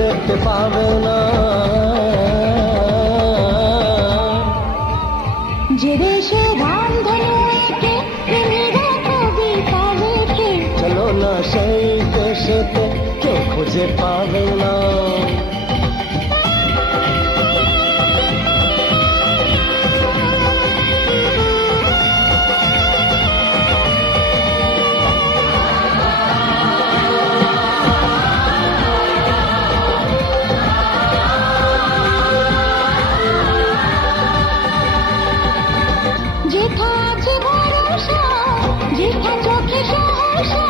দেখতে পাবে না। যে দেশে রামধনু এঁকে প্রেমীরা কবিতা লেখে, চলো না সেই দেশেতে, কেউ খুঁজে পাবে না। যেথা আছে ভরসা, যেথা চোখে সহসা।